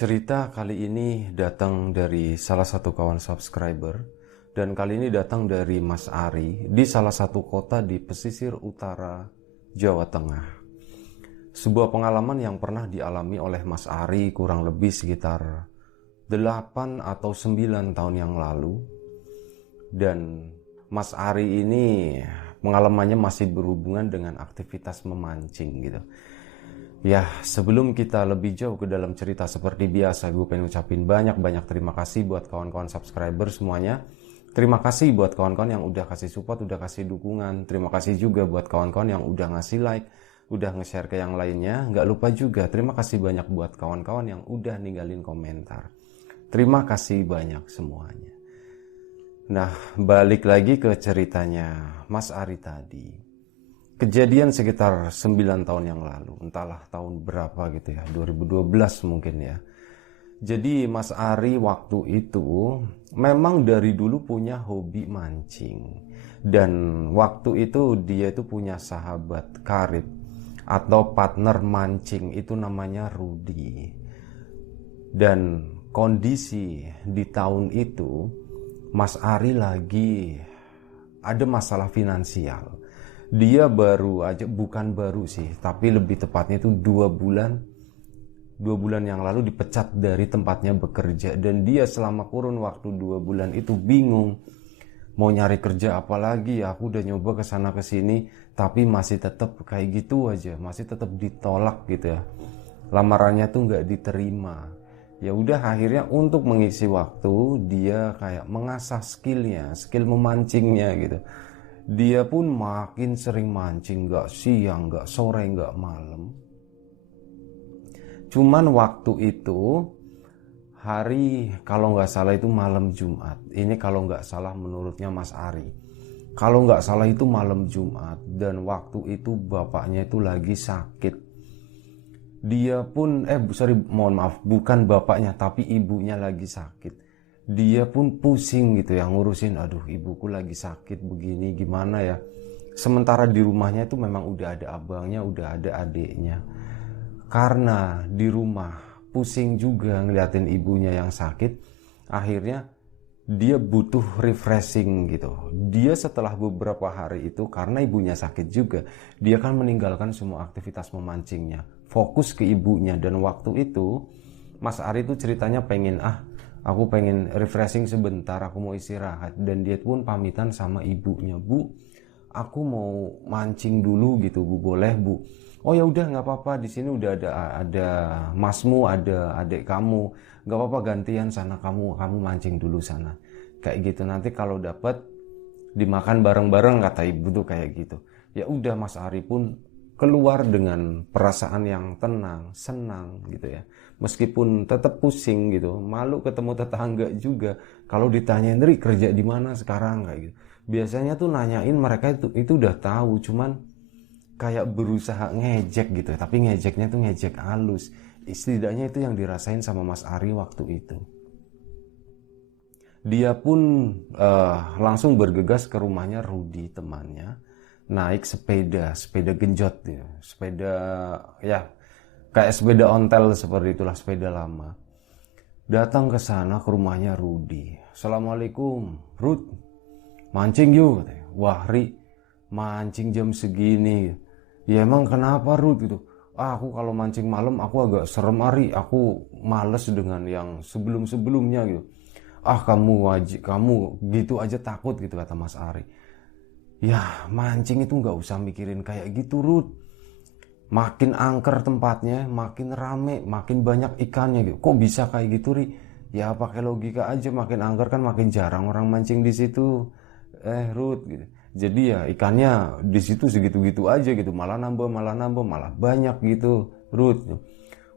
Cerita kali ini datang dari salah satu kawan subscriber, dan kali ini datang dari Mas Ari di salah satu kota di pesisir utara Jawa Tengah. Sebuah pengalaman yang pernah dialami oleh Mas Ari kurang lebih sekitar 8 atau 9 tahun yang lalu. Dan Mas Ari ini pengalamannya masih berhubungan dengan aktivitas memancing gitu. Ya, sebelum kita lebih jauh ke dalam cerita seperti biasa, gue pengen ucapin banyak-banyak terima kasih buat kawan-kawan subscriber semuanya. Terima kasih buat kawan-kawan yang udah kasih support, udah kasih dukungan. Terima kasih juga buat kawan-kawan yang udah ngasih like, udah nge-share ke yang lainnya. Nggak lupa juga, terima kasih banyak buat kawan-kawan yang udah ninggalin komentar. Terima kasih banyak semuanya. Nah, balik lagi ke ceritanya Mas Ari tadi. Kejadian sekitar 9 tahun yang lalu, entahlah tahun berapa gitu ya, 2012 mungkin ya. Jadi Mas Ari waktu itu memang dari dulu punya hobi mancing. Dan waktu itu dia itu punya sahabat karib atau partner mancing, itu namanya Rudy. Dan kondisi di tahun itu Mas Ari lagi ada masalah finansial. Dia baru aja, bukan baru sih, tapi lebih tepatnya itu 2 bulan yang lalu dipecat dari tempatnya bekerja. Dan dia selama kurun waktu 2 bulan itu bingung mau nyari kerja apa lagi. Aku udah nyoba kesana kesini, tapi masih tetap kayak gitu aja, masih tetap ditolak gitu ya. Lamarannya tuh nggak diterima. Ya udah, akhirnya untuk mengisi waktu dia kayak mengasah skillnya, skill memancingnya gitu. Dia pun makin sering mancing, gak siang, gak sore, gak malam. Cuman waktu itu hari, kalau gak salah itu malam Jumat. Ini kalau gak salah menurutnya Mas Ari. Kalau gak salah itu malam Jumat. Dan waktu itu bapaknya itu lagi sakit. Dia pun, mohon maaf, bukan bapaknya tapi ibunya lagi sakit. Dia pun pusing gitu ya ngurusin, aduh ibuku lagi sakit begini gimana ya. Sementara di rumahnya itu memang udah ada abangnya, udah ada adiknya. Karena di rumah pusing juga ngeliatin ibunya yang sakit, akhirnya dia butuh refreshing gitu. Dia setelah beberapa hari itu, karena ibunya sakit juga, dia kan meninggalkan semua aktivitas memancingnya, fokus ke ibunya. Dan waktu itu Mas Ari itu ceritanya aku pengen refreshing sebentar, aku mau istirahat. Dan dia pun pamitan sama ibunya, Bu, aku mau mancing dulu gitu Bu, boleh Bu? Oh ya udah, nggak apa-apa, di sini udah ada masmu, ada adik kamu, nggak apa-apa, gantian sana, kamu mancing dulu sana, kayak gitu. Nanti kalau dapat dimakan bareng-bareng, kata ibu tuh kayak gitu. Ya udah, Mas Ari pun keluar dengan perasaan yang tenang, senang gitu ya. Meskipun tetap pusing gitu, malu ketemu tetangga juga. Kalau ditanyain, Ri kerja di mana sekarang kayak gitu. Biasanya tuh nanyain, mereka itu udah tahu, cuman kayak berusaha ngejek gitu. Tapi ngejeknya tuh ngejek halus. Setidaknya itu yang dirasain sama Mas Ari waktu itu. Dia pun langsung bergegas ke rumahnya Rudy, temannya. Naik sepeda genjot ya. Sepeda ya kayak sepeda ontel seperti itulah, sepeda lama. Datang ke sana ke rumahnya Rudy. Assalamualaikum, Rud. Mancing yuk katanya. Wah, Ri, mancing jam segini. Ya emang kenapa Rud gitu? Aku kalau mancing malam aku agak serem, Ari. Aku males dengan yang sebelum-sebelumnya gitu. Kamu gitu aja takut gitu, kata Mas Ari. Ya mancing itu gak usah mikirin kayak gitu Rud. Makin angker tempatnya, makin rame, makin banyak ikannya gitu. Kok bisa kayak gitu Ri? Ya pakai logika aja, makin angker kan makin jarang orang mancing di situ. Rud gitu. Jadi ya ikannya di situ segitu-gitu aja gitu. Malah nambah, malah banyak gitu Rud.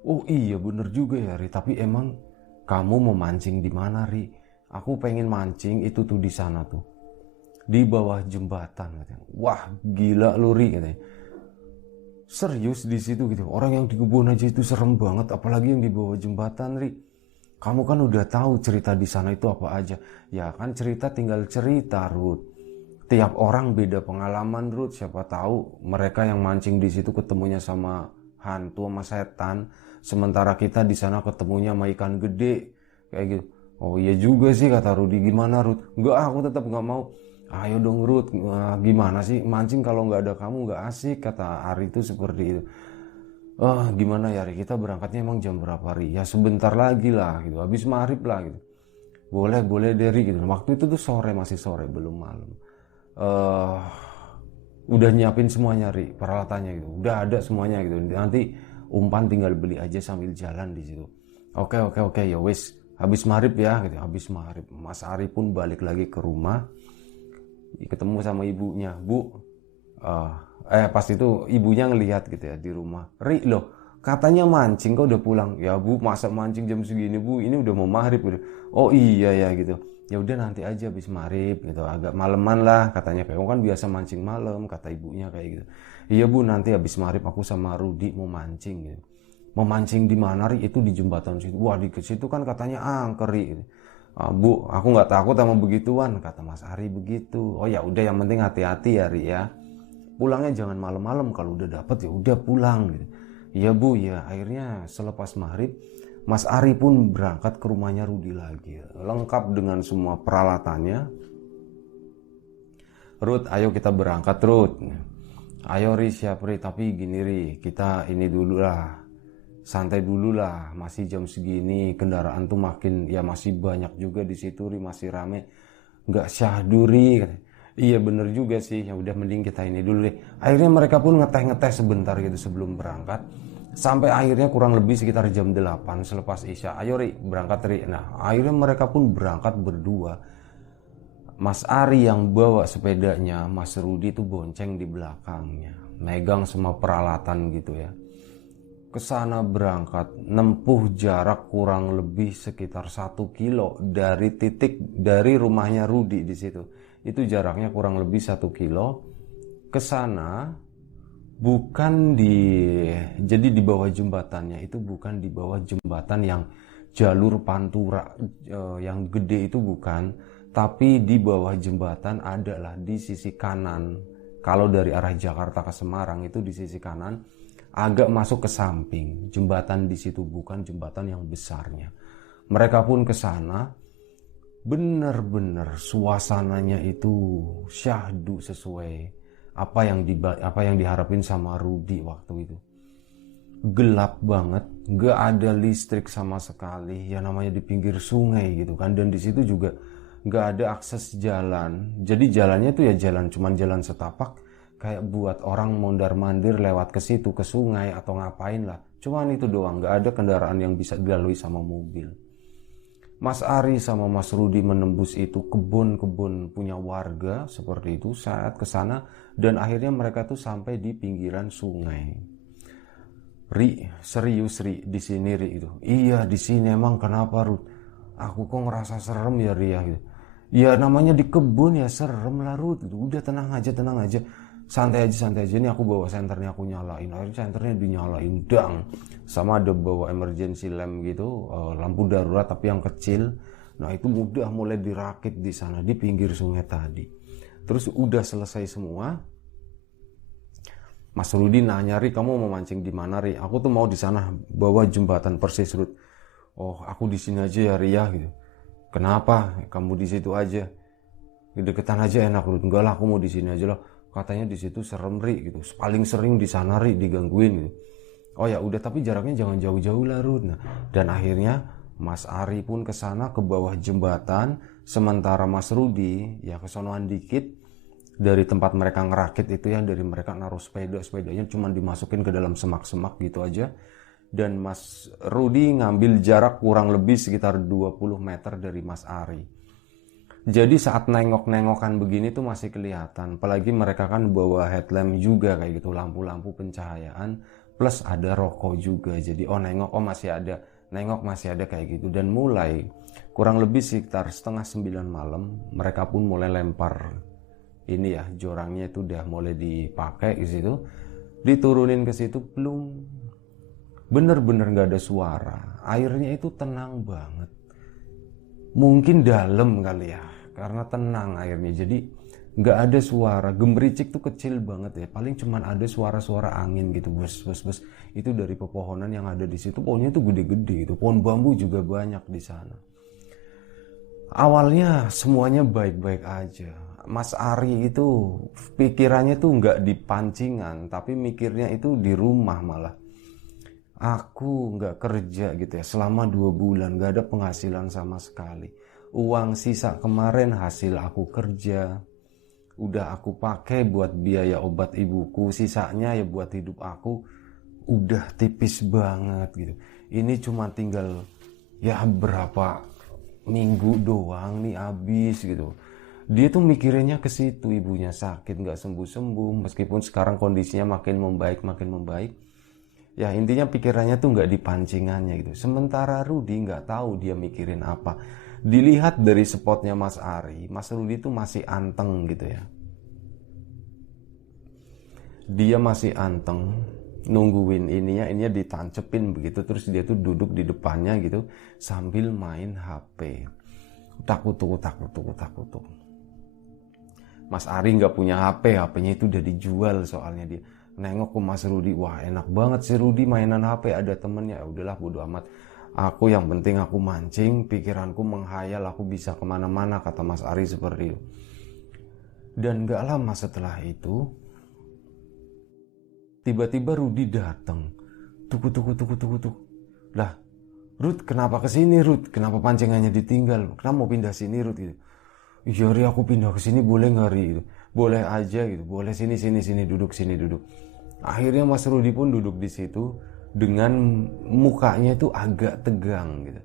Oh iya bener juga ya Ri. Tapi emang kamu mau mancing di mana Ri? Aku pengen mancing itu tuh di sana tuh, di bawah jembatan katanya. Wah gila lu Ri katanya. Serius di situ gitu. Orang yang di kebun aja itu serem banget, apalagi yang di bawah jembatan Ri. Kamu kan udah tahu cerita di sana itu apa aja. Ya kan cerita tinggal cerita Ruth. Tiap orang beda pengalaman Ruth. Siapa tahu mereka yang mancing di situ ketemunya sama hantu sama setan, sementara kita di sana ketemunya sama ikan gede kayak gitu. Oh iya juga sih, kata Rudi. Gimana Rud? Enggak, aku tetap nggak mau. Ayo dong Rud, gimana sih mancing kalau nggak ada kamu nggak asik, kata Ari itu seperti itu. Gimana ya Ri, kita berangkatnya emang jam berapa Ri? Ya sebentar lagi lah gitu, habis maghrib lah gitu. Boleh Deri gitu. Waktu itu tuh sore, masih sore, belum malam. Udah nyiapin semuanya Ri, peralatannya gitu. Udah ada semuanya gitu. Nanti umpan tinggal beli aja sambil jalan di situ. Oke, ya wis. Habis maghrib ya gitu. Habis maghrib Mas Ari pun balik lagi ke rumah. Ketemu sama ibunya. Bu, pas itu ibunya ngelihat gitu ya di rumah. Ri loh, katanya mancing kok udah pulang. Ya Bu, masa mancing jam segini Bu, ini udah mau maghrib gitu. Oh iya ya gitu. Ya udah nanti aja habis maghrib gitu, agak maleman lah katanya. Kayak kan biasa mancing malam, kata ibunya kayak gitu. Iya Bu, nanti habis maghrib aku sama Rudi mau mancing gitu. Mau mancing di mana Ri? Itu di jembatan situ. Wah di situ kan katanya angker Ri. Bu, aku nggak takut sama begituan, kata Mas Ari begitu. Oh ya udah, yang penting hati-hati ya Ri ya. Pulangnya jangan malam-malam, kalau udah dapet ya udah pulang gitu. Iya Bu, ya. Akhirnya selepas maghrib Mas Ari pun berangkat ke rumahnya Rudi lagi, lengkap dengan semua peralatannya. Rud, ayo kita berangkat Rud. Ayo Ri, siap Ri, tapi gini Ri, kita ini dulu lah, santai dulu lah, masih jam segini, kendaraan tuh makin, ya masih banyak juga di situ Ri, masih rame, nggak syahdu Ri. Iya bener juga sih, ya udah mending kita ini dulu deh. Akhirnya mereka pun ngeteh-ngeteh sebentar gitu sebelum berangkat. Sampai akhirnya kurang lebih sekitar jam 8 selepas Isya. Ayo Ri, berangkat Ri. Nah akhirnya mereka pun berangkat berdua. Mas Ari yang bawa sepedanya, Mas Rudi itu bonceng di belakangnya, megang semua peralatan gitu ya. Kesana berangkat, nempuh jarak kurang lebih sekitar 1 kilo dari titik dari rumahnya Rudi di situ. Itu jaraknya kurang lebih 1 kilo. Kesana bukan jadi di bawah jembatannya itu bukan di bawah jembatan yang jalur pantura yang gede itu bukan, tapi di bawah jembatan adalah di sisi kanan. Kalau dari arah Jakarta ke Semarang itu di sisi kanan, agak masuk ke samping. Jembatan di situ bukan jembatan yang besarnya. Mereka pun ke sana, benar-benar suasananya itu syahdu sesuai apa yang diharapin sama Rudi waktu itu. Gelap banget, gak ada listrik sama sekali, ya namanya di pinggir sungai gitu kan, dan di situ juga gak ada akses jalan. Jadi jalannya tuh ya cuman jalan setapak, kayak buat orang mondar-mandir lewat ke situ, ke sungai atau ngapain lah. Cuman itu doang, gak ada kendaraan yang bisa dilalui sama mobil. Mas Ari sama Mas Rudi menembus itu kebun-kebun punya warga seperti itu saat ke sana, dan akhirnya mereka tuh sampai di pinggiran sungai. Ri, serius Ri, di sini Ri itu. Iya, di sini emang kenapa Rud? Aku kok ngerasa serem ya Ri ya gitu. Ya namanya di kebun ya serem lah Rud. Udah tenang aja. Santai aja. Ini aku bawa senternya, aku nyalain. Akhirnya senternya dinyalain, dang. Sama ada bawa emergency lamp gitu, lampu darurat tapi yang kecil. Nah itu mudah mulai dirakit di sana di pinggir sungai tadi. Terus udah selesai semua. Mas Rudi nanya, Ri, kamu mau mancing di mana Ri? Aku tuh mau di sana, bawa jembatan persis Rud. Oh aku di sini aja ya Ri ya gitu. Kenapa? Kamu di situ aja. Deketan aja enak Rud. Enggak lah, aku mau di sini aja loh. Katanya di situ serem Ri gitu. Paling sering di sana Ri digangguin gitu. Oh ya udah, tapi jaraknya jangan jauh-jauh lah Rud. Nah, dan akhirnya Mas Ari pun ke sana ke bawah jembatan, sementara Mas Rudi ya ke sonoan dikit dari tempat mereka ngerakit itu ya, dari mereka naruh sepedanya cuma dimasukin ke dalam semak-semak gitu aja. Dan Mas Rudi ngambil jarak kurang lebih sekitar 20 meter dari Mas Ari. Jadi saat nengok-nengokan begini tuh masih kelihatan. Apalagi mereka kan bawa headlamp juga kayak gitu, lampu-lampu pencahayaan. Plus ada rokok juga. Jadi nengok, masih ada. Nengok masih ada kayak gitu. Dan mulai kurang lebih sekitar 8:30 malam, mereka pun mulai lempar. Ini ya, jorangnya itu udah mulai dipakai di situ. Diturunin ke situ, belum. Bener-bener gak ada suara. Airnya itu tenang banget. Mungkin dalam kali ya, karena tenang airnya. Jadi nggak ada suara. Gemericik tuh kecil banget ya, paling cuman ada suara-suara angin gitu, bus bus bus. Itu dari pepohonan yang ada di situ. Pohonnya tuh gede-gede gitu, pohon bambu juga banyak di sana. Awalnya semuanya baik-baik aja. Mas Ari itu pikirannya tuh nggak di pancingan, tapi mikirnya itu di rumah malah. Aku nggak kerja gitu ya selama 2 bulan, nggak ada penghasilan sama sekali. Uang sisa kemarin hasil aku kerja, udah aku pakai buat biaya obat ibuku, sisanya ya buat hidup aku. Udah tipis banget gitu. Ini cuma tinggal ya berapa minggu doang nih habis gitu. Dia tuh mikirinnya ke situ, ibunya sakit nggak sembuh-sembuh, meskipun sekarang kondisinya makin membaik makin membaik. Ya intinya pikirannya tuh nggak di pancingannya gitu. Sementara Rudi nggak tahu dia mikirin apa. Dilihat dari spotnya Mas Ari, Mas Rudi tuh masih anteng gitu ya. Dia masih anteng nungguin ininya ditancepin begitu, terus dia tuh duduk di depannya gitu sambil main HP. Takutuk. Mas Ari nggak punya HP, HP-nya itu udah dijual soalnya. Dia nengok ke Mas Rudi, wah enak banget si Rudi mainan HP, ada temennya. Ya udahlah bodo amat, aku yang penting aku mancing, pikiranku menghayal, aku bisa kemana-mana, kata Mas Ari seperti itu. Dan gak lama setelah itu tiba-tiba Rudi datang. Tuk. Lah, Rud, kenapa kesini Rud? Kenapa pancingannya ditinggal? Kenapa mau pindah sini Rud? Gitu. Iya Ri, aku pindah ke sini boleh nggak Ri? Gitu. Boleh aja gitu. Boleh sini duduk sini duduk. Akhirnya Mas Rudi pun duduk di situ dengan mukanya itu agak tegang gitu.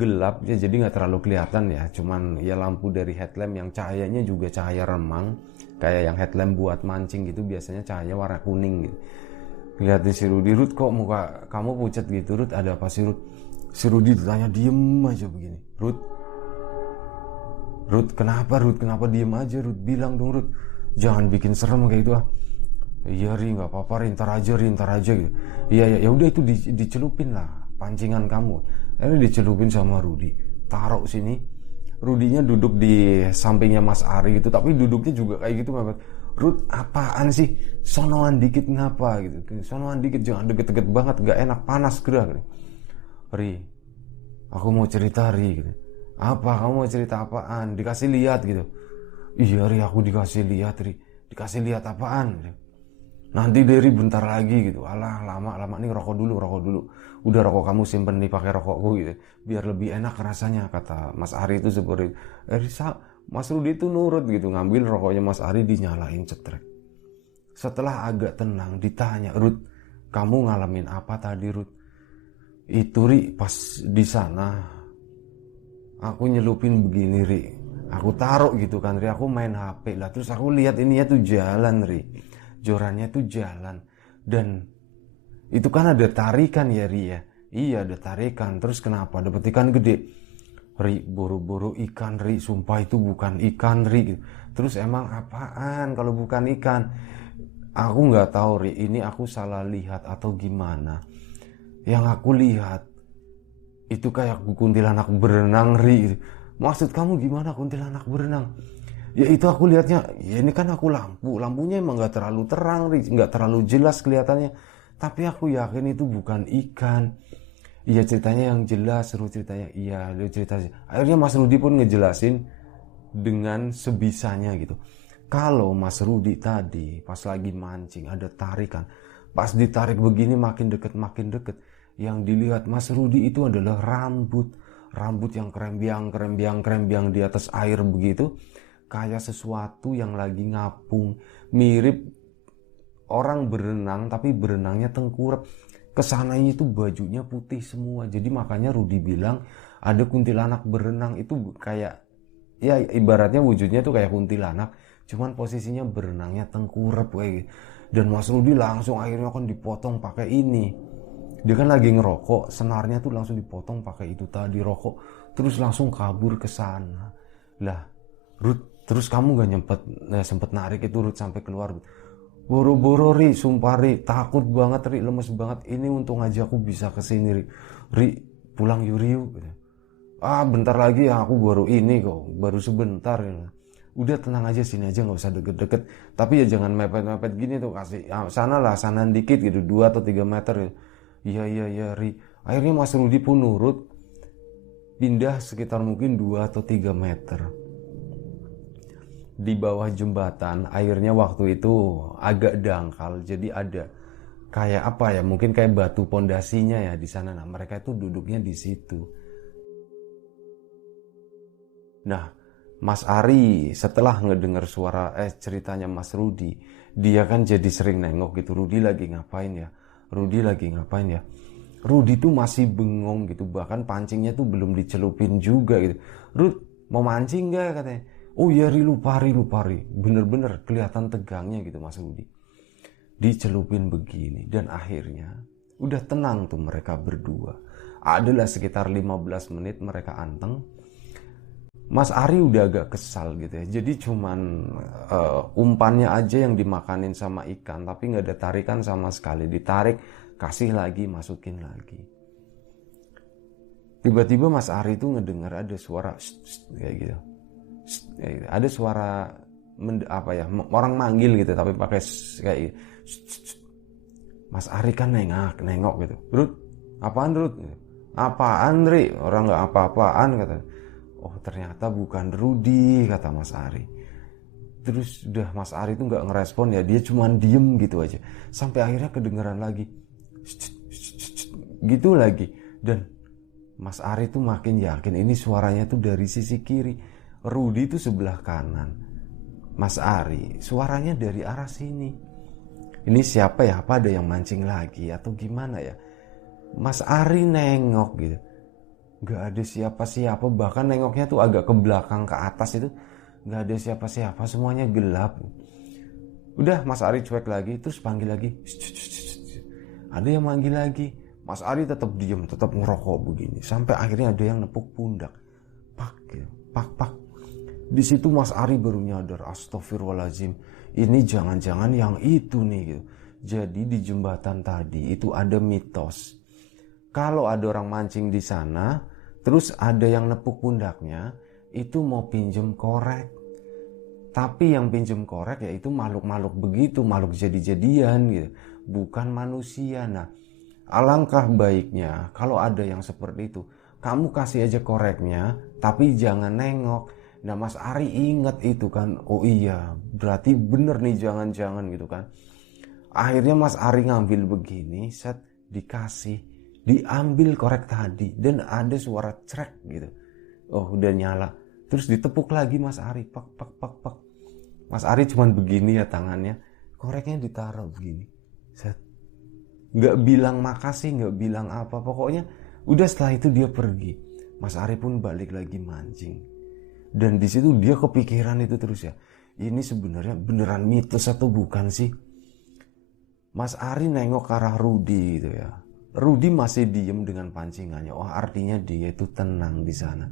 Gelap ya, jadi nggak terlalu kelihatan ya. Cuman ya lampu dari headlamp yang cahayanya juga cahaya remang, kayak yang headlamp buat mancing gitu, biasanya cahaya warna kuning gitu. Lihatin si Rudi, Rud kok muka kamu pucat gitu Rud, ada apa sih Rud? Si Rudi tanya diem aja begini. Rud kenapa Rud? Kenapa diem aja Rud? Bilang dong Rud, jangan bikin serem kayak gitu ah. Iya Ri, nggak apa-apa Ri, ntar aja gitu. Iya ya udah itu dicelupin lah pancingan kamu. Akhirnya dicelupin sama Rudi, taruh sini. Rudinya duduk di sampingnya Mas Ari gitu, tapi duduknya juga kayak gitu banget. Rud, apaan sih? Sonoan dikit ngapa gitu? Sonoan dikit, jangan deket-deket banget, gak enak, panas gerah. Ri, aku mau cerita Ri gitu. Apa kamu mau cerita apaan? Dikasih lihat gitu. Iya Ri, aku dikasih lihat Ri. Dikasih lihat apaan gitu. Nanti dari bentar lagi gitu. Alah lama nih, rokok dulu. Udah rokok kamu simpen nih, pakai rokokku gitu. Biar lebih enak rasanya, kata Mas Ari itu seperti Mas Rudi itu nurut gitu, ngambil rokoknya Mas Ari, dinyalain cetrek. Setelah agak tenang ditanya, Rud, kamu ngalamin apa tadi Rud? Itu Ri, pas di sana aku nyelupin begini Ri. Aku taruh gitu kan Ri, aku main HP lah, terus aku lihat ininya tuh jalan Ri. Jorannya tuh jalan, dan itu kan ada tarikan ya Ri ya. Iya ada tarikan. Terus kenapa dapat ikan gede? Ri, buru-buru ikan Ri, sumpah itu bukan ikan Ri. Terus emang apaan kalau bukan ikan? Aku nggak tahu Ri, ini aku salah lihat atau gimana. Yang aku lihat itu kayak kuntilanak berenang Ri. Maksud kamu gimana kuntilanak berenang? Ya itu aku lihatnya, ya ini kan aku lampunya emang nggak terlalu terang Ri, nggak terlalu jelas kelihatannya. Tapi aku yakin itu bukan ikan. Iya ceritanya yang jelas, seru ceritanya. Iya dia cerita. Akhirnya Mas Rudi pun ngejelasin dengan sebisanya gitu. Kalau Mas Rudi tadi pas lagi mancing ada tarikan, pas ditarik begini makin deket, yang dilihat Mas Rudi itu adalah rambut yang kerembiang di atas air begitu, kayak sesuatu yang lagi ngapung, mirip orang berenang tapi berenangnya tengkurap. Kesananya itu bajunya putih semua. Jadi makanya Rudi bilang ada kuntilanak berenang itu kayak, ya ibaratnya wujudnya tuh kayak kuntilanak, cuman posisinya berenangnya tengkurap kayak gitu. Dan Mas Rudi langsung akhirnya kan dipotong pakai ini. Dia kan lagi ngerokok, senarnya tuh langsung dipotong pakai itu tadi rokok, terus langsung kabur ke sana. Lah, Rud, terus kamu gak sempet narik itu Rud sampai keluar? Boro-boro Ri, sumpah Ri, takut banget Ri, lemes banget. Ini untung aja aku bisa kesini Ri. Ri, pulang yuk. Bentar lagi ya, aku baru ini kok, baru sebentar ya. udah tenang aja, sini aja, nggak usah deket-deket, tapi ya jangan mepet-mepet gini tuh, kasih sana lah, sana dikit gitu, 2 atau 3 meter gitu. Iya Ri. Akhirnya Mas Rudi pun nurut, pindah sekitar mungkin 2 atau 3 meter. Di bawah jembatan airnya waktu itu agak dangkal, jadi ada kayak apa ya, mungkin kayak batu pondasinya ya di sana. Nah, mereka itu duduknya di situ. Nah, Mas Ari setelah ngedengar suara ceritanya Mas Rudi, dia kan jadi sering nengok gitu, Rudi lagi ngapain ya? Rudi lagi ngapain ya? Rudi tuh masih bengong gitu, bahkan pancingnya tuh belum dicelupin juga gitu. Rud, mau mancing gak katanya? Oh ya Ri, lupa Ri. Bener-bener kelihatan tegangnya gitu Mas Rudi. Dicelupin begini, dan akhirnya udah tenang tuh mereka berdua. Adalah sekitar 15 menit mereka anteng. Mas Ari udah agak kesal gitu ya. Jadi cuman umpannya aja yang dimakanin sama ikan, tapi nggak ada tarikan sama sekali. Ditarik, kasih lagi, masukin lagi. Tiba-tiba Mas Ari itu ngedengar ada suara kayak gitu. Kayak gitu. Ada suara orang manggil gitu, tapi pakai kayak gitu. Mas Ari kan nengok gitu. Rud, apaan Rud? Apaan Ri? Orang nggak apa-apaan kata. Oh ternyata bukan Rudi, kata Mas Ari. Terus udah Mas Ari tuh nggak ngerespon ya, dia cuman diem gitu aja. Sampai akhirnya kedengeran lagi, gitu lagi. Dan Mas Ari tuh makin yakin ini suaranya tuh dari sisi kiri. Rudi tuh sebelah kanan. Mas Ari suaranya dari arah sini. Ini siapa ya? Apa ada yang mancing lagi atau gimana ya? Mas Ari nengok gitu. Gak ada siapa-siapa, bahkan nengoknya tuh agak ke belakang ke atas itu gak ada siapa-siapa, semuanya gelap. Udah Mas Ari cuek lagi, terus panggil lagi, ada yang manggil lagi. Mas Ari tetap diam, tetap ngerokok begini, sampai akhirnya ada yang nepuk pundak, pak. Di situ Mas Ari baru nyadar, astagfirullahaladzim, ini jangan-jangan yang itu nih gitu. Jadi di jembatan tadi itu ada mitos. Kalau ada orang mancing di sana, terus ada yang nepuk pundaknya, itu mau pinjem korek. Tapi yang pinjem korek yaitu makhluk-makhluk begitu, makhluk jadi-jadian gitu, bukan manusia. Nah, alangkah baiknya kalau ada yang seperti itu, kamu kasih aja koreknya, tapi jangan nengok. Nah, Mas Ari ingat itu kan, oh iya, berarti bener nih, jangan-jangan gitu kan. Akhirnya Mas Ari ngambil begini, set, dikasih. Diambil korek tadi dan ada suara crek gitu. Oh udah nyala. Terus ditepuk lagi Mas Ari, pak. Mas Ari cuman begini ya tangannya, koreknya ditaruh begini. Set. Nggak bilang makasih, nggak bilang apa, pokoknya udah setelah itu dia pergi. Mas Ari pun balik lagi mancing. Dan di situ dia kepikiran itu terus ya. Ini sebenarnya beneran mitos atau bukan sih? Mas Ari nengok ke arah Rudi gitu ya. Rudi masih diem dengan pancingannya. Oh artinya dia itu tenang di sana.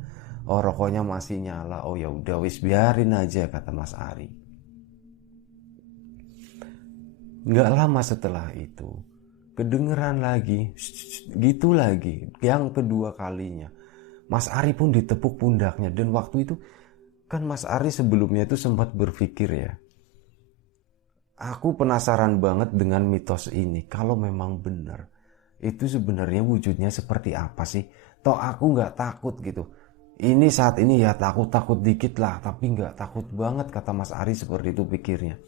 Oh rokoknya masih nyala. Oh ya udah wis biarin aja, kata Mas Ari. Nggak lama setelah itu kedengeran lagi, gitu lagi, yang kedua kalinya. Mas Ari pun ditepuk pundaknya. Dan waktu itu kan Mas Ari sebelumnya itu sempat berpikir ya, aku penasaran banget dengan mitos ini. Kalau memang benar, itu sebenarnya wujudnya seperti apa sih? Toh aku nggak takut gitu. Ini saat ini ya takut dikit lah, tapi nggak takut banget, kata Mas Ari seperti itu pikirnya.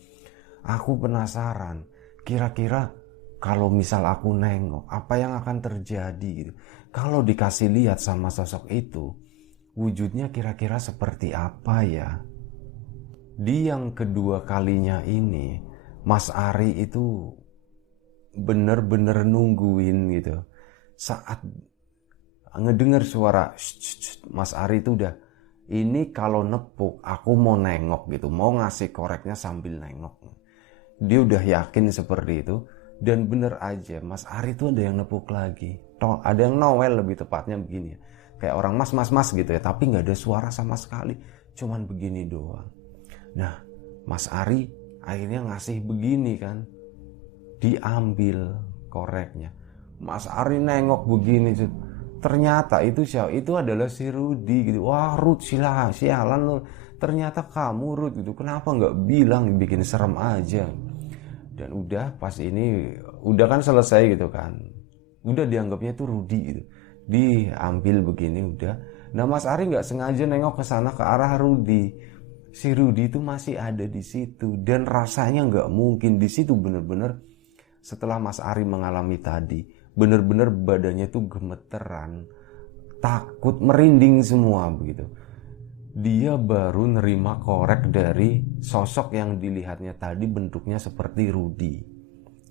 Aku penasaran, kira-kira kalau misal aku nengok, apa yang akan terjadi gitu. Kalau dikasih lihat sama sosok itu, wujudnya kira-kira seperti apa ya? Di yang kedua kalinya ini, Mas Ari itu bener-bener nungguin gitu. Saat ngedengar suara Mas Ari itu udah, ini kalau nepuk aku mau nengok gitu, mau ngasih koreknya sambil nengok. Dia udah yakin seperti itu. Dan bener aja Mas Ari itu ada yang nepuk lagi. Ada yang nowel lebih tepatnya begini ya. Kayak orang mas gitu ya, tapi gak ada suara sama sekali, cuman begini doang. Nah Mas Ari akhirnya ngasih begini kan, diambil koreknya. Mas Ari nengok begini, ternyata itu adalah si Rudi gitu. Wah Rud, sialan lu, ternyata kamu Ruth gitu, kenapa nggak bilang, bikin serem aja. Dan udah pas ini udah kan selesai gitu kan, udah dianggapnya itu Rudy gitu, diambil begini udah. Nah Mas Ari nggak sengaja nengok ke sana ke arah Rudy, si Rudy itu masih ada di situ dan rasanya nggak mungkin di situ bener-bener. Setelah Mas Ari mengalami tadi, bener-bener badannya tuh gemeteran, takut, merinding semua begitu. Dia baru nerima korek dari sosok yang dilihatnya tadi bentuknya seperti Rudy.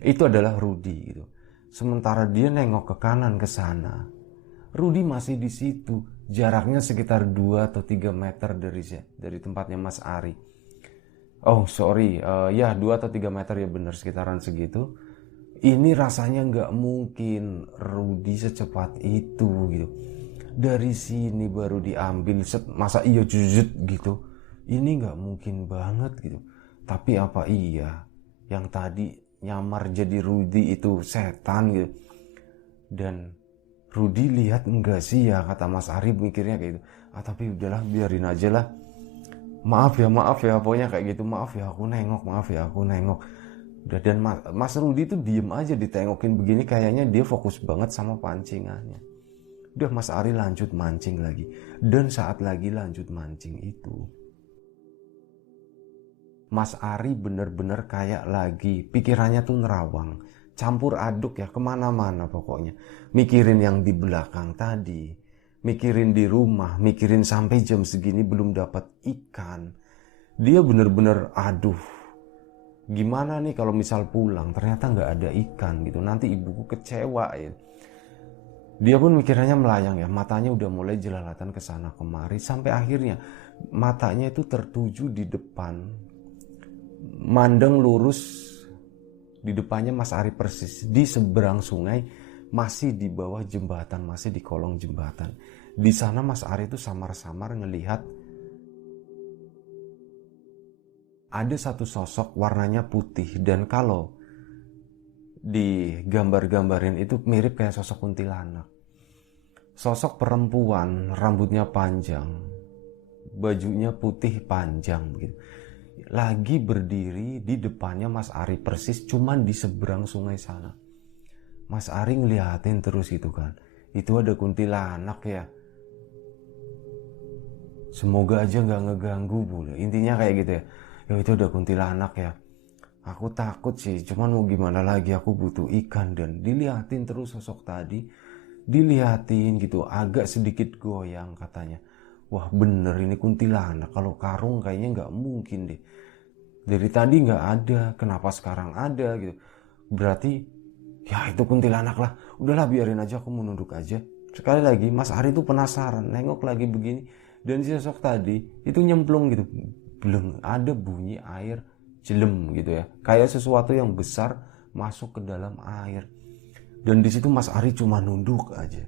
Itu adalah Rudy gitu. Sementara dia nengok ke kanan ke sana, Rudy masih di situ, jaraknya sekitar 2 atau 3 meter dari tempatnya Mas Ari. Oh sorry, ya 2 atau 3 meter ya bener, sekitaran segitu. Ini rasanya nggak mungkin Rudy secepat itu gitu. Dari sini baru diambil, masa iya jujut gitu. Ini nggak mungkin banget gitu. Tapi apa iya yang tadi nyamar jadi Rudy itu setan gitu? Dan Rudy lihat enggak sih ya, kata Mas Ari mikirnya kayak gitu. Tapi udahlah biarin aja lah. Maaf ya, pokoknya kayak gitu. Maaf ya aku nengok. Dan Mas Rudy tuh diem aja ditengokin begini, kayaknya dia fokus banget sama pancingannya. Udah Mas Ari lanjut mancing lagi. Dan saat lagi lanjut mancing itu, Mas Ari bener-bener kayak lagi pikirannya tuh nerawang, campur aduk ya, kemana-mana pokoknya. Mikirin yang di belakang tadi, mikirin di rumah, mikirin sampai jam segini belum dapat ikan. Dia bener-bener aduh, gimana nih kalau misal pulang ternyata nggak ada ikan gitu, nanti ibuku kecewa ya. Dia pun mikirannya melayang ya, matanya udah mulai jelalatan ke sana kemari, sampai akhirnya matanya itu tertuju di depan, mandang lurus di depannya Mas Ari persis di seberang sungai, masih di bawah jembatan, masih di kolong jembatan. Di sana Mas Ari itu samar-samar ngelihat ada satu sosok warnanya putih, dan kalau di gambar-gambarin itu mirip kayak sosok kuntilanak. Sosok perempuan, rambutnya panjang, bajunya putih panjang gitu. Lagi berdiri di depannya Mas Ari persis, cuman di seberang sungai sana. Mas Ari ngeliatin terus gitu kan. Itu ada kuntilanak ya. Semoga aja gak ngeganggu Bu. Intinya kayak gitu ya. Ya itu ada kuntilanak ya. Aku takut sih, cuman mau gimana lagi, aku butuh ikan. Dan dilihatin terus sosok tadi, dilihatin gitu, agak sedikit goyang katanya. Wah bener ini kuntilanak, kalau karung kayaknya nggak mungkin deh. Dari tadi nggak ada, kenapa sekarang ada gitu. Berarti ya itu kuntilanak lah, udahlah biarin aja, aku menunduk aja. Sekali lagi Mas Ari tuh penasaran, nengok lagi begini. Dan si sosok tadi itu nyemplung gitu, belum ada bunyi air jelem gitu ya, kayak sesuatu yang besar masuk ke dalam air. Dan di situ Mas Ari cuma nunduk aja.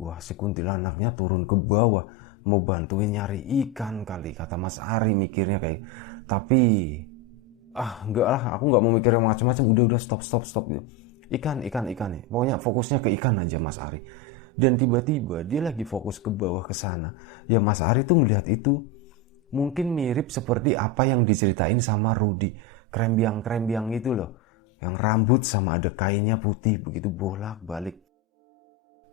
Wah si kuntilanaknya turun ke bawah, mau bantuin nyari ikan kali, kata Mas Ari mikirnya kayak. Tapi enggak lah, aku nggak mau mikir yang macam-macam. Udah stop gitu. Ikan nih, pokoknya fokusnya ke ikan aja Mas Ari. Dan tiba-tiba dia lagi fokus ke bawah ke sana. Ya Mas Ari tuh melihat itu mungkin mirip seperti apa yang diceritain sama Rudy, krembiang itu loh, yang rambut sama ada kainnya putih begitu bolak-balik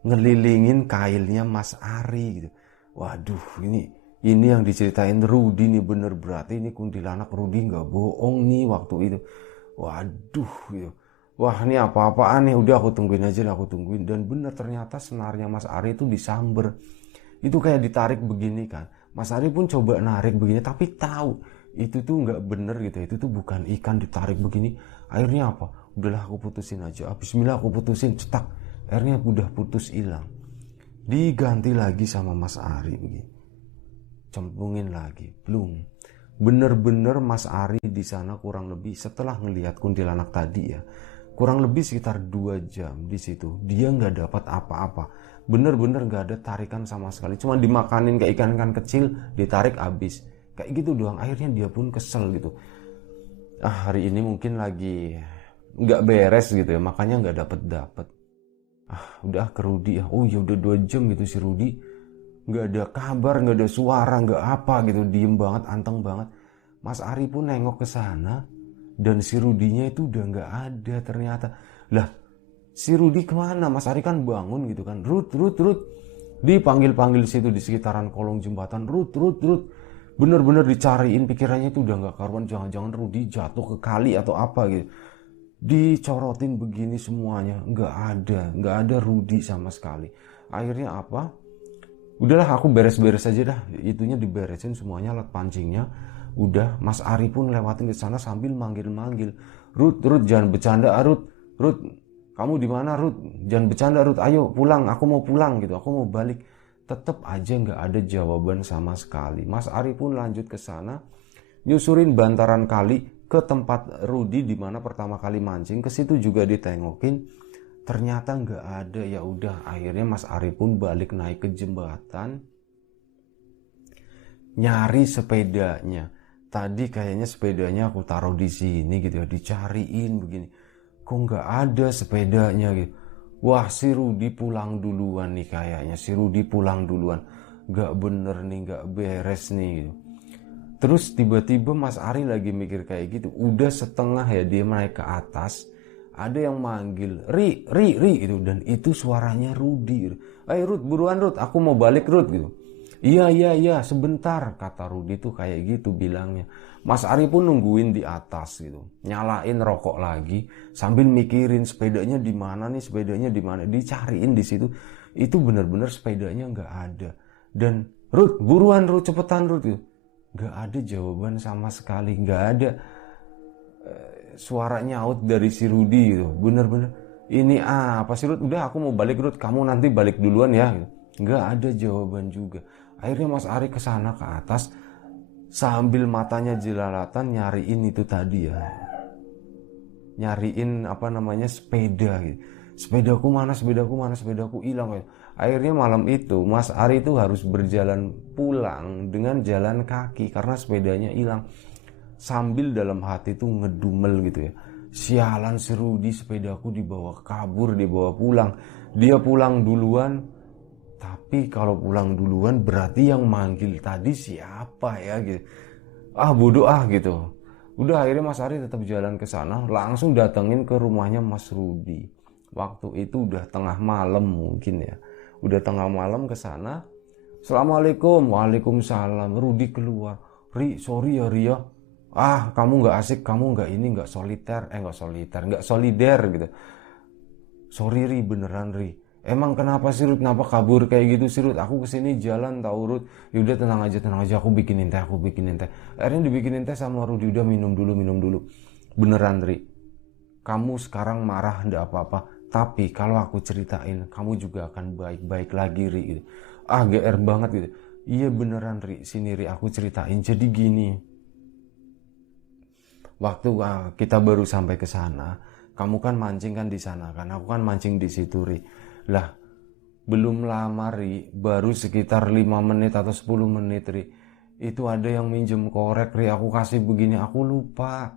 ngelilingin kailnya Mas Ari gitu. Waduh, ini yang diceritain Rudy nih bener, berarti ini kuntilanak, Rudy nggak bohong nih waktu itu. Waduh gitu. Wah ini apa-apaan nih, udah aku tungguin aja lah, aku tungguin. Dan bener ternyata senarnya Mas Ari itu disamber. Itu kayak ditarik begini kan. Mas Ari pun coba narik begini, tapi tahu itu tuh nggak bener gitu. Itu tuh bukan ikan, ditarik begini. Akhirnya apa? Udahlah aku putusin aja. Bismillah aku putusin, cetak. Akhirnya udah putus hilang. Diganti lagi sama Mas Ari begini. Cemplungin lagi, belum. Bener-bener Mas Ari di sana kurang lebih setelah ngelihat kuntilanak tadi ya, kurang lebih sekitar 2 jam di situ. Dia nggak dapat apa-apa. Bener-bener gak ada tarikan sama sekali, cuma dimakanin kayak ikan-ikan kecil, ditarik habis kayak gitu doang. Akhirnya dia pun kesel gitu, hari ini mungkin lagi gak beres gitu ya, makanya gak dapet. Udah ke Rudy ya, oh ya udah 2 jam gitu si Rudy nggak ada kabar, nggak ada suara, nggak apa gitu, diem banget, anteng banget. Mas Ari pun nengok ke sana dan si Rudinya itu udah nggak ada ternyata. Lah, si Rudi kemana? Mas Ari kan bangun gitu kan, Rud, dipanggil-panggil situ di sekitaran kolong jembatan, Rud. Bener-bener dicariin, pikirannya itu udah nggak karuan, jangan-jangan Rudi jatuh ke kali atau apa gitu. Dicorotin begini semuanya, nggak ada Rudi sama sekali. Akhirnya apa? Udahlah, aku beres-beres aja dah, itunya diberesin semuanya, alat pancingnya. Udah, Mas Ari pun lewatin ke sana sambil manggil-manggil, Rud, jangan bercanda, Rud, kamu di mana, Rud? Jangan bercanda, Rud, ayo pulang, aku mau pulang gitu, aku mau balik. Tetap aja nggak ada jawaban sama sekali. Mas Ari pun lanjut ke sana, nyusurin bantaran kali ke tempat Rudi di mana pertama kali mancing. Ke situ juga ditengokin, ternyata nggak ada. Ya udah, akhirnya Mas Ari pun balik naik ke jembatan, nyari sepedanya. Tadi kayaknya sepedanya aku taruh di sini gitu ya, dicariin begini, kok nggak ada sepedanya gitu. Wah, si Rudi pulang duluan nih kayaknya, nggak bener nih, nggak beres nih gitu. Terus tiba-tiba Mas Ari lagi mikir kayak gitu, udah setengah ya dia naik ke atas, ada yang manggil, Ri gitu, dan itu suaranya Rudi. Ayo Rud, buruan Rud, aku mau balik Rud gitu. Iya, sebentar, kata Rudi tuh kayak gitu bilangnya. Mas Ari pun nungguin di atas gitu, nyalain rokok lagi sambil mikirin sepedanya di mana nih, dicariin di situ. Itu bener-bener sepedanya nggak ada. Dan Rud, buruan Rud, cepetan Rud gitu. Nggak ada jawaban sama sekali, nggak ada suara nyaut dari si Rudi gitu. Bener-bener, ini apa sih Rud? Udah, aku mau balik Rud, kamu nanti balik duluan ya gitu. Nggak ada jawaban juga. Akhirnya Mas Ari kesana ke atas sambil matanya jelalatan nyariin itu tadi ya, nyariin sepeda gitu. Sepedaku hilang. Akhirnya malam itu Mas Ari itu harus berjalan pulang dengan jalan kaki karena sepedanya hilang. Sambil dalam hati tuh ngedumel gitu ya, sialan si Rudi, sepedaku dibawa kabur, dibawa pulang. Dia pulang duluan, tapi kalau pulang duluan berarti yang manggil tadi siapa ya gitu. Bodoh gitu. Udah, akhirnya Mas Ari tetap jalan ke sana, langsung datengin ke rumahnya Mas Rudi. Waktu itu udah tengah malam mungkin ya. Udah tengah malam ke sana. Assalamualaikum. Waalaikumsalam. Rudi keluar. Ri, sorry ya Ria. Kamu nggak asik, kamu nggak solider gitu. Sorry Ri, beneran Ri. Emang kenapa sih Rud? Kenapa kabur kayak gitu sih Rud? Aku kesini jalan tahu Rud. Yaudah tenang aja, aku bikinin teh. Akhirnya dibikinin teh sama Rudi, udah minum dulu. Beneran Ri, kamu sekarang marah ndak apa-apa, tapi kalau aku ceritain kamu juga akan baik-baik lagi Ri gitu. GR banget gitu. Iya beneran Ri, sini Ri aku ceritain. Jadi gini, waktu kita baru sampai ke sana, kamu kan mancing kan di sana kan, aku kan mancing di situ Ri. Lah, belum lama Ri, baru sekitar 5 menit atau 10 menit Ri, itu ada yang minjem korek Ri, aku kasih begini, aku lupa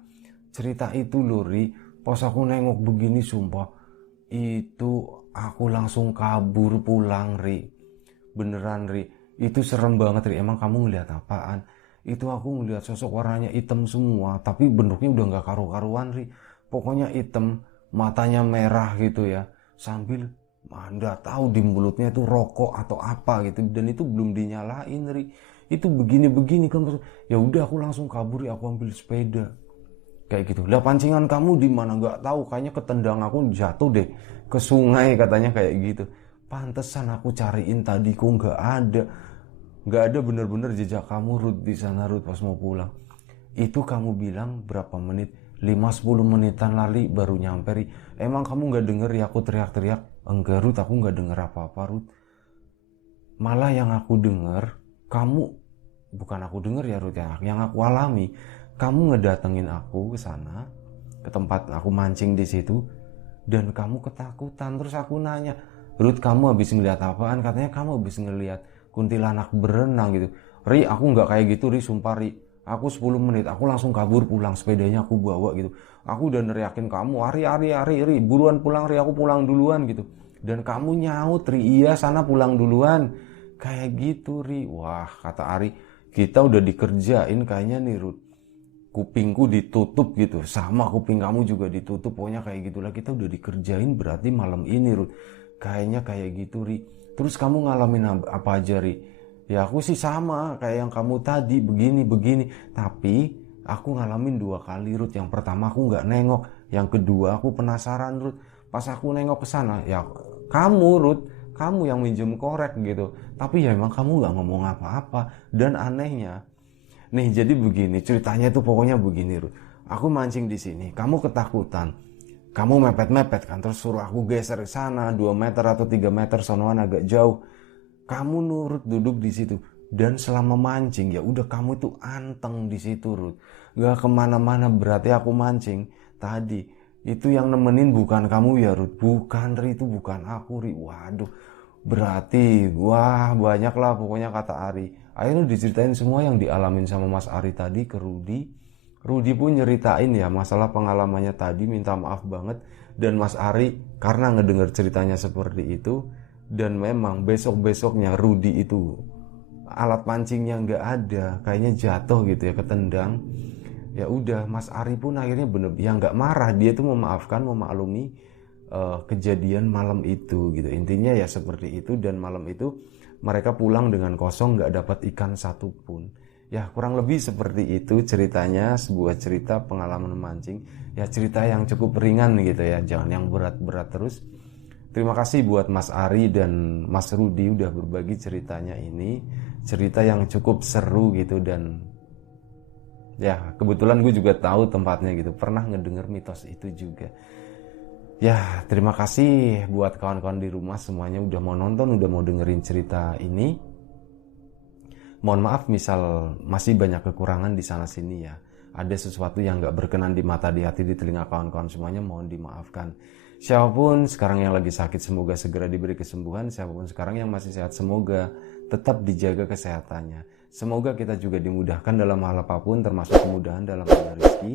cerita itu loh Ri. Pas aku nengok begini sumpah, itu aku langsung kabur pulang Ri. Beneran Ri, itu serem banget Ri. Emang kamu ngeliat apaan? Itu aku ngeliat sosok warnanya hitam semua, tapi bentuknya udah gak karu-karuan Ri. Pokoknya hitam, matanya merah gitu ya, sambil nggak tahu di mulutnya itu rokok atau apa gitu, dan itu belum dinyalain Ri. Itu begini kan. Ya udah, aku langsung kabur ya, aku ambil sepeda kayak gitu. Lah, pancingan kamu di mana? Nggak tahu, kayaknya ketendang, aku jatuh deh ke sungai katanya kayak gitu. Pantesan aku cariin tadi kok nggak ada bener-bener jejak kamu Rud di sana Rud pas mau pulang. Itu kamu bilang berapa menit? 5-10 menitan lali baru nyampe Ri. Emang kamu nggak denger ya aku teriak-teriak? Enggak Rud, aku nggak denger apa-apa Rud. Malah yang aku denger, bukan aku denger ya Rud ya, yang aku alami, kamu ngedatengin aku ke sana, ke tempat aku mancing di situ, dan kamu ketakutan. Terus aku nanya, Rud kamu habis ngeliat apaan? Katanya kamu habis ngeliat kuntilanak berenang gitu. Ri, aku nggak kayak gitu Ri, sumpah Ri. Aku 10 menit, aku langsung kabur pulang, sepedanya aku bawa gitu. Aku udah neriakin kamu, Ri, buruan pulang Ri, aku pulang duluan gitu. Dan kamu nyaut Ri, iya sana pulang duluan. Kayak gitu, Ri. Wah, kata Ari, kita udah dikerjain kayaknya nih, Rut. Kupingku ditutup gitu, sama kuping kamu juga ditutup, pokoknya kayak gitulah, kita udah dikerjain berarti malam ini, Rut. Kayaknya kayak gitu, Ri. Terus kamu ngalamin apa aja, Ri? Ya aku sih sama kayak yang kamu tadi, begini, tapi aku ngalamin 2 kali, Rut. Yang pertama aku nggak nengok, yang kedua aku penasaran, Rut. Pas aku nengok ke sana, ya kamu, Rut, kamu yang minjem korek gitu. Tapi ya emang kamu nggak ngomong apa-apa. Dan anehnya, nih jadi begini, ceritanya tuh pokoknya begini, Rut. Aku mancing di sini, kamu ketakutan. Kamu mepet-mepet kan, terus suruh aku geser ke sana 2 meter atau 3 meter sonoan agak jauh. Kamu nurut duduk di situ. Dan selama mancing ya udah kamu itu anteng di situ, Rut. Gak kemana-mana, berarti aku mancing. Tadi itu yang nemenin bukan kamu ya, Rut. Bukan, Ri, itu bukan aku, Ri. Waduh, berarti wah banyak lah pokoknya kata Ari. Akhirnya diceritain semua yang dialamin sama Mas Ari tadi ke Rudi. Rudi pun nyeritain ya masalah pengalamannya tadi, minta maaf banget. Dan Mas Ari karena ngedenger ceritanya seperti itu, dan memang besok-besoknya Rudi itu alat pancingnya nggak ada, kayaknya jatuh gitu ya, ketendang. Ya udah, Mas Ari pun akhirnya bener ya nggak marah, dia tuh memaafkan, memaklumi kejadian malam itu gitu. Intinya ya seperti itu, dan malam itu mereka pulang dengan kosong, nggak dapat ikan satupun. Ya kurang lebih seperti itu ceritanya, sebuah cerita pengalaman memancing. Ya cerita yang cukup ringan gitu ya, jangan yang berat-berat terus. Terima kasih buat Mas Ari dan Mas Rudi udah berbagi ceritanya ini. Cerita yang cukup seru gitu, dan ya kebetulan gue juga tahu tempatnya gitu. Pernah ngedenger mitos itu juga. Ya terima kasih buat kawan-kawan di rumah semuanya udah mau nonton, udah mau dengerin cerita ini. Mohon maaf misal masih banyak kekurangan di sana sini ya. Ada sesuatu yang gak berkenan di mata, di hati, di telinga kawan-kawan semuanya, mohon dimaafkan. Siapapun sekarang yang lagi sakit semoga segera diberi kesembuhan. Siapapun sekarang yang masih sehat semoga tetap dijaga kesehatannya. Semoga kita juga dimudahkan dalam hal apapun, termasuk kemudahan dalam hal rezeki.